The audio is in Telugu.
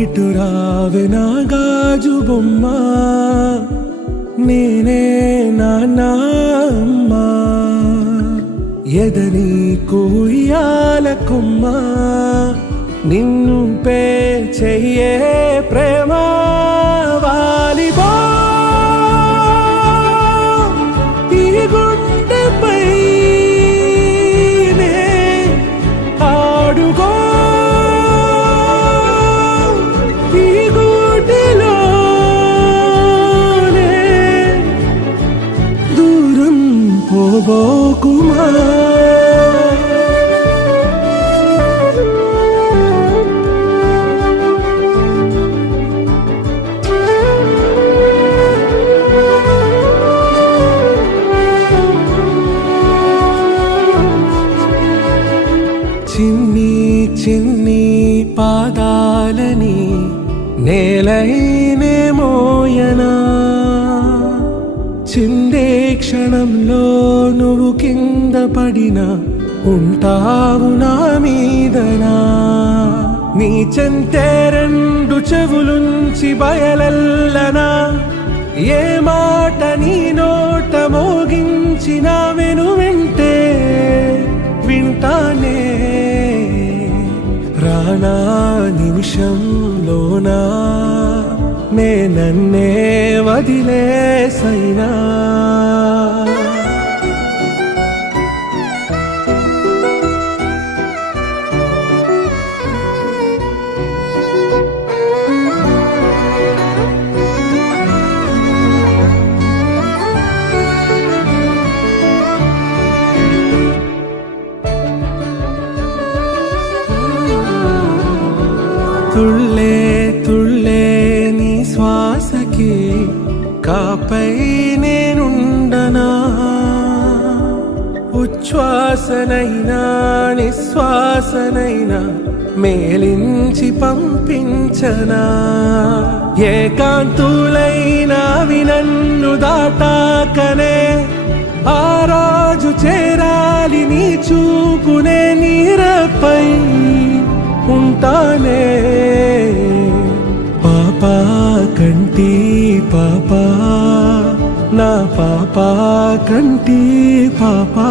ఇటు రావే నా గాజు బొమ్మ, నేనే నాన్న అమ్మ, ఎదని కూయాల కొమ్మ, నిన్ను పే చెయ్యే ప్రేమ వాలిబా ఈ గుండెపై నే ఆడుగో ఈ గుడిలోనే దూరం పోబోకుమా. చిన్ని చిన్ని పాదాలని నేలైనే మోయనా, చిందే క్షణంలో నువ్వు కింద పడినా ఉంటావు నా మీదనా. నీ చెంతే రెండు చెవులుంచి బయలెల్లనా, ఏ మాట నీ నోట మోగించిన వెను వింటే వింటానే. రానా నిమిషంలోనా నే నన్నే వదిలేసైనా. తుళ్ళే తుళ్ళే నీ శ్వాసకి కాపై నేనుండనా, ఉచ్ఛ్వాసనైనా నిశ్వాసనైనా మేలించి పంపించనా. ఏకాంతులైనా నన్ను దాటాకనే ఆ రాజు చేరాలి నీ చూపునే నీరపై ఉంటానే. పాపా కంటి పాపా నా పాపా కంటి పాపా.